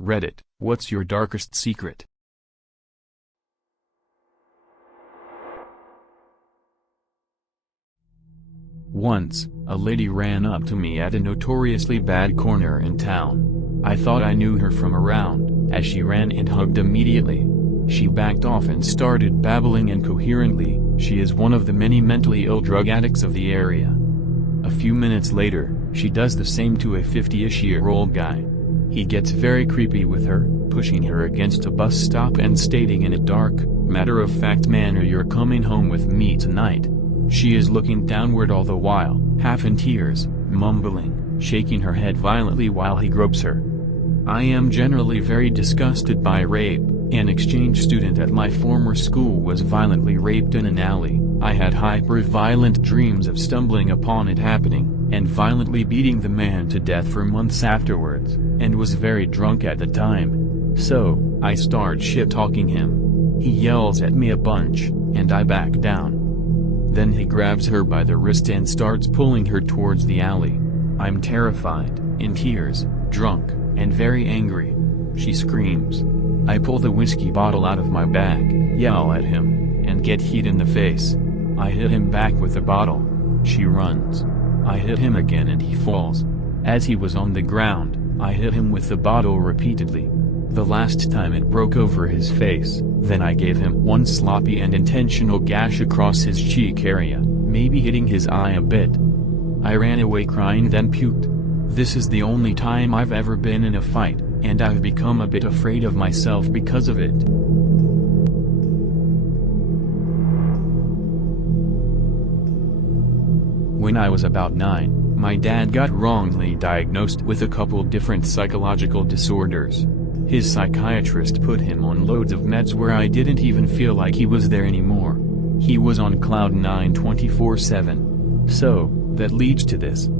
Reddit, what's your darkest secret? Once, a lady ran up to me at a notoriously bad corner in town. I thought I knew her from around, as she ran and hugged immediately. She backed off and started babbling incoherently. She is one of the many mentally ill drug addicts of the area. A few minutes later, she does the same to a 50-ish-year-old guy. He gets very creepy with her, pushing her against a bus stop and stating in a dark, matter-of-fact manner, "You're coming home with me tonight." She is looking downward all the while, half in tears, mumbling, shaking her head violently while he gropes her. I am generally very disgusted by rape. An exchange student at my former school was violently raped in an alley. I had hyper-violent dreams of stumbling upon it happening, and violently beating the man to death for months afterwards, and was very drunk at the time. So, I start shit-talking him. He yells at me a bunch, and I back down. Then he grabs her by the wrist and starts pulling her towards the alley. I'm terrified, in tears, drunk, and very angry. She screams. I pull the whiskey bottle out of my bag, yell at him, and get hit in the face. I hit him back with the bottle. She runs. I hit him again and he falls. As he was on the ground, I hit him with the bottle repeatedly. The last time it broke over his face, then I gave him one sloppy and intentional gash across his cheek area, maybe hitting his eye a bit. I ran away crying, then puked. This is the only time I've ever been in a fight, and I've become a bit afraid of myself because of it. When I was about 9, my dad got wrongly diagnosed with a couple different psychological disorders. His psychiatrist put him on loads of meds where I didn't even feel like he was there anymore. He was on cloud 9 24/7. So, that leads to this.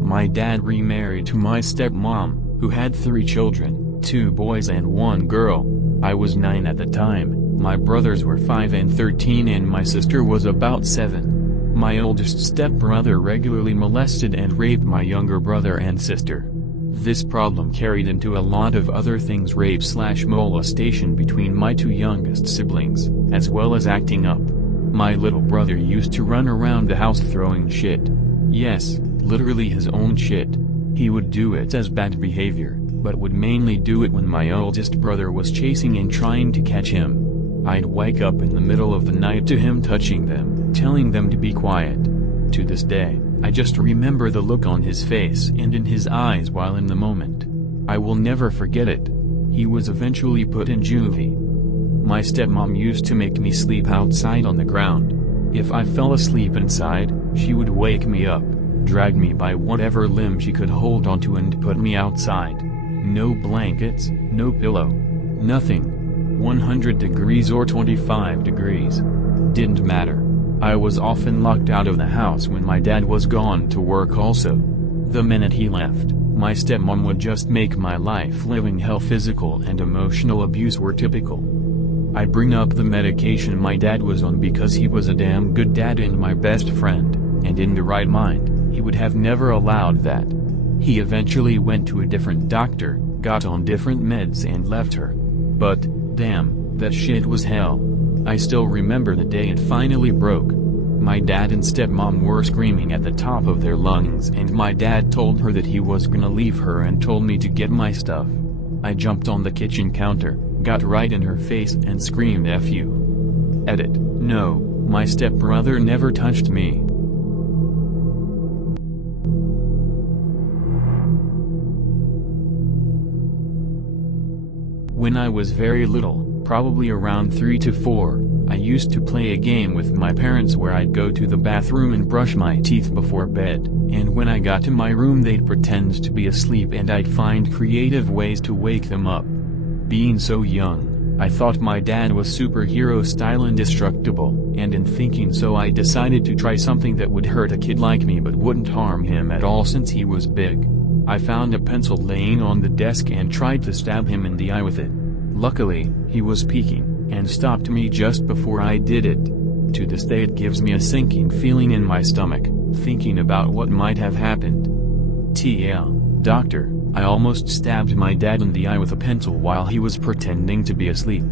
My dad remarried to my stepmom, who had 3 children, 2 boys and 1 girl. I was 9 at the time, my brothers were 5 and 13 and my sister was about 7. My oldest stepbrother regularly molested and raped my younger brother and sister. This problem carried into a lot of other things, rape/molestation between my 2 youngest siblings, as well as acting up. My little brother used to run around the house throwing shit. Yes, literally his own shit. He would do it as bad behavior, but would mainly do it when my oldest brother was chasing and trying to catch him. I'd wake up in the middle of the night to him touching them, telling them to be quiet. To this day, I just remember the look on his face and in his eyes while in the moment. I will never forget it. He was eventually put in juvie. My stepmom used to make me sleep outside on the ground. If I fell asleep inside, she would wake me up, drag me by whatever limb she could hold onto and put me outside. No blankets, no pillow. Nothing. 100 degrees or 25 degrees. Didn't matter. I was often locked out of the house when my dad was gone to work also. The minute he left, my stepmom would just make my life living hell. Physical and emotional abuse were typical. I bring up the medication my dad was on because he was a damn good dad and my best friend, and in the right mind, he would have never allowed that. He eventually went to a different doctor, got on different meds and left her. But, damn, that shit was hell. I still remember the day it finally broke. My dad and stepmom were screaming at the top of their lungs and my dad told her that he was gonna leave her and told me to get my stuff. I jumped on the kitchen counter, got right in her face and screamed "F you." Edit. No, my stepbrother never touched me. When I was very little, probably around 3 to 4, I used to play a game with my parents where I'd go to the bathroom and brush my teeth before bed, and when I got to my room they'd pretend to be asleep and I'd find creative ways to wake them up. Being so young, I thought my dad was superhero style indestructible, and in thinking so I decided to try something that would hurt a kid like me but wouldn't harm him at all since he was big. I found a pencil laying on the desk and tried to stab him in the eye with it. Luckily, he was peeking, and stopped me just before I did it. To this day it gives me a sinking feeling in my stomach, thinking about what might have happened. TL, doctor, I almost stabbed my dad in the eye with a pencil while he was pretending to be asleep.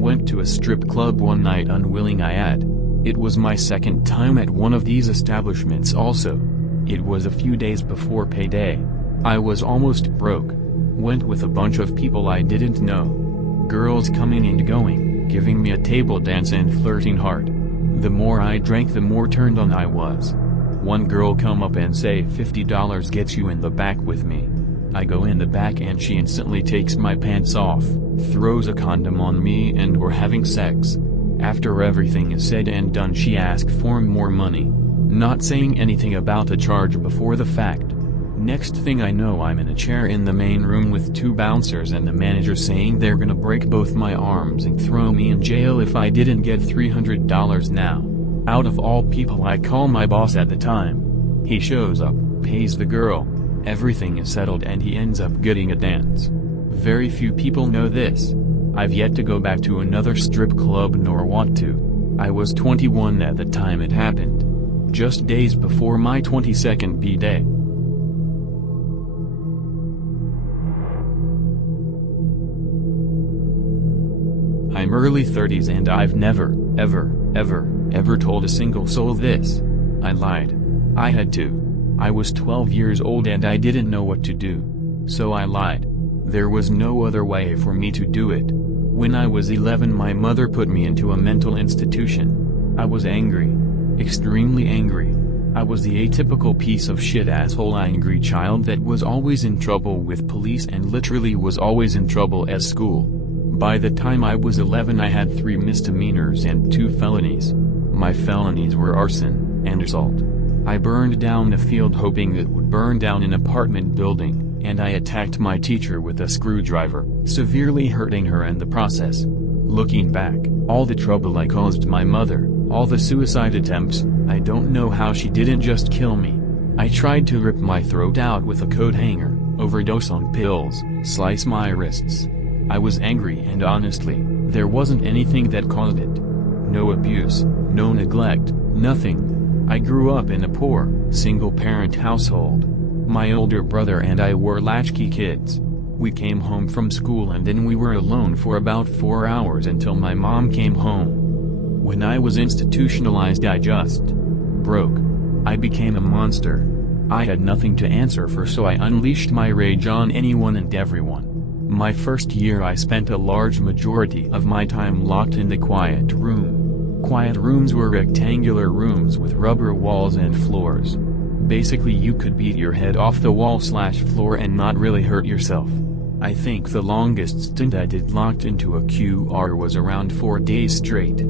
Went to a strip club one night unwilling I add. It was my second time at one of these establishments also. It was a few days before payday. I was almost broke. Went with a bunch of people I didn't know. Girls coming and going, giving me a table dance and flirting hard. The more I drank the more turned on I was. One girl come up and say $50 gets you in the back with me. I go in the back and she instantly takes my pants off, throws a condom on me and we're having sex. After everything is said and done she asked for more money. Not saying anything about the charge before the fact. Next thing I know I'm in a chair in the main room with two bouncers and the manager saying they're gonna break both my arms and throw me in jail if I didn't get $300 now. Out of all people I call my boss at the time. He shows up, pays the girl. Everything is settled and he ends up getting a dance. Very few people know this. I've yet to go back to another strip club nor want to. I was 21 at the time it happened. Just days before my 22nd b-day. I'm early 30s and I've never, ever told a single soul this. I lied. I had to. I was 12 years old and I didn't know what to do. So I lied. There was no other way for me to do it. When I was 11 my mother put me into a mental institution. I was angry. Extremely angry. I was the atypical piece of shit asshole angry child that was always in trouble with police and literally was always in trouble at school. By the time I was 11 I had 3 misdemeanors and 2 felonies. My felonies were arson and assault. I burned down a field hoping it would burn down an apartment building, and I attacked my teacher with a screwdriver, severely hurting her in the process. Looking back, all the trouble I caused my mother, all the suicide attempts, I don't know how she didn't just kill me. I tried to rip my throat out with a coat hanger, overdose on pills, slice my wrists. I was angry and honestly, there wasn't anything that caused it. No abuse, no neglect, nothing. I grew up in a poor, single-parent household. My older brother and I were latchkey kids. We came home from school and then we were alone for about 4 hours until my mom came home. When I was institutionalized I just broke. I became a monster. I had nothing to answer for so I unleashed my rage on anyone and everyone. My first year I spent a large majority of my time locked in the quiet room. Quiet rooms were rectangular rooms with rubber walls and floors. Basically you could beat your head off the wall/floor and not really hurt yourself. I think the longest stint I did locked into a QR was around 4 days straight.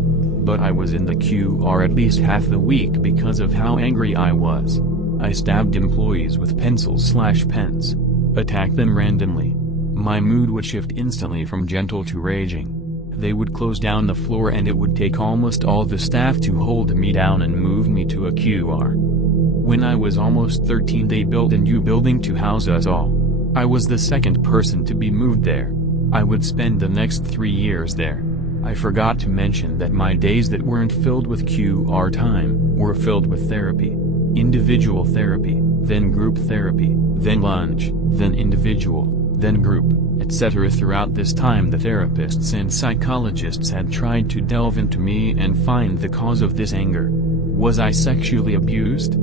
But I was in the QR at least half the week because of how angry I was. I stabbed employees with pencils/pens. Attacked them randomly. My mood would shift instantly from gentle to raging. They would close down the floor and it would take almost all the staff to hold me down and move me to a QR. When I was almost 13 they built a new building to house us all. I was the second person to be moved there. I would spend the next 3 years there. I forgot to mention that my days that weren't filled with QR time were filled with therapy. Individual therapy, then group therapy, then lunch, then individual, then group, etc. Throughout this time the therapists and psychologists had tried to delve into me and find the cause of this anger. Was I sexually abused?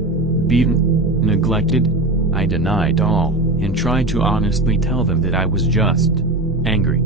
Beaten? Neglected? I denied all, and tried to honestly tell them that I was just angry.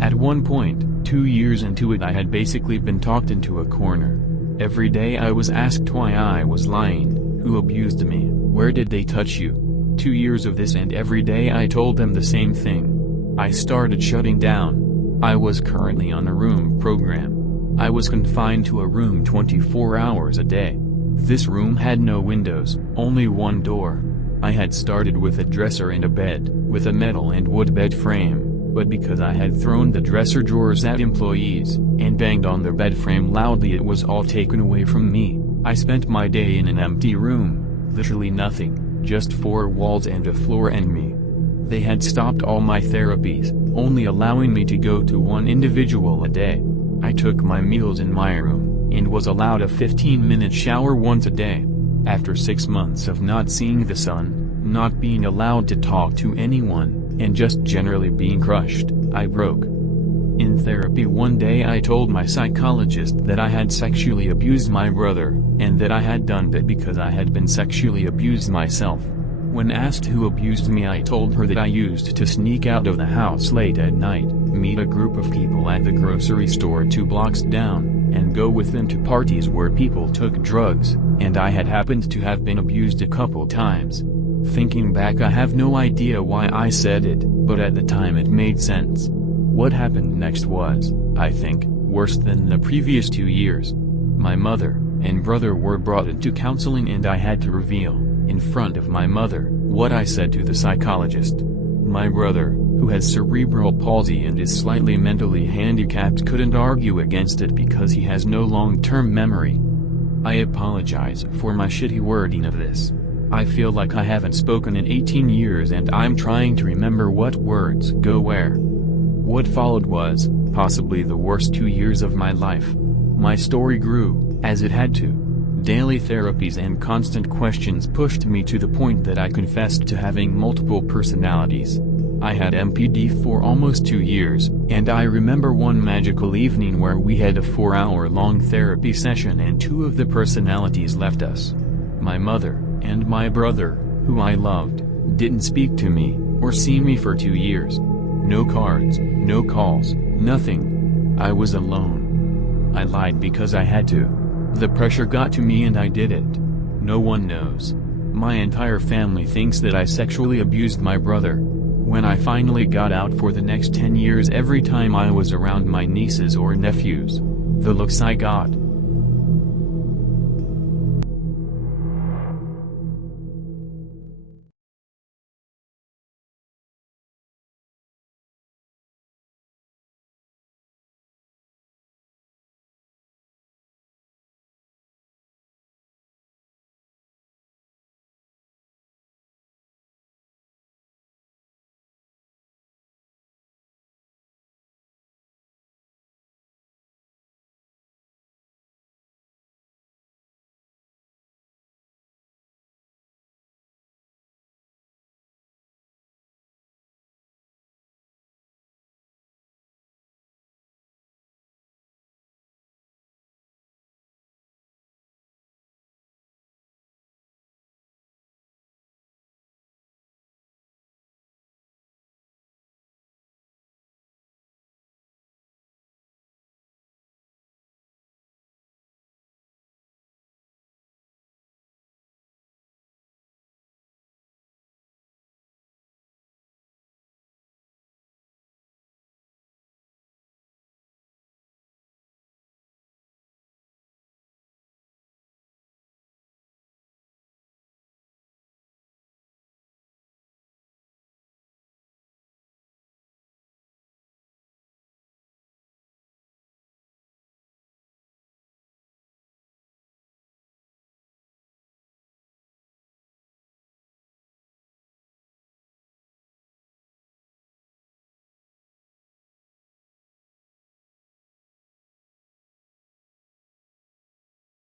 At one point, 2 years into it I had basically been talked into a corner. Every day I was asked why I was lying, who abused me, where did they touch you? 2 years of this and every day I told them the same thing. I started shutting down. I was currently on a room program. I was confined to a room 24 hours a day. This room had no windows, only one door. I had started with a dresser and a bed, with a metal and wood bed frame, but because I had thrown the dresser drawers at employees, and banged on the bed frame loudly it was all taken away from me. I spent my day in an empty room, literally nothing, just 4 walls and a floor and me. They had stopped all my therapies, only allowing me to go to 1 individual a day. I took my meals in my room, and was allowed a 15-minute shower once a day. After 6 months of not seeing the sun, not being allowed to talk to anyone, and just generally being crushed, I broke. In therapy one day I told my psychologist that I had sexually abused my brother, and that I had done that because I had been sexually abused myself. When asked who abused me, I told her that I used to sneak out of the house late at night, meet a group of people at the grocery store 2 blocks down, and go with them to parties where people took drugs, and I had happened to have been abused a couple times. Thinking back, I have no idea why I said it, but at the time it made sense. What happened next was, I think, worse than the previous 2 years. My mother and brother were brought into counseling, and I had to reveal, in front of my mother, what I said to the psychologist. My brother, who has cerebral palsy and is slightly mentally handicapped, couldn't argue against it because he has no long-term memory. I apologize for my shitty wording of this. I feel like I haven't spoken in 18 years and I'm trying to remember what words go where. What followed was, possibly the worst 2 years of my life. My story grew, as it had to. Daily therapies and constant questions pushed me to the point that I confessed to having multiple personalities. I had MPD for almost 2 years, and I remember one magical evening where we had a 4-hour-long therapy session and 2 of the personalities left us. My mother, and my brother, who I loved, didn't speak to me, or see me for 2 years. No cards, no calls, nothing. I was alone. I lied because I had to. The pressure got to me and I did it. No one knows. My entire family thinks that I sexually abused my brother. When I finally got out for the next 10 years, every time I was around my nieces or nephews, the looks I got,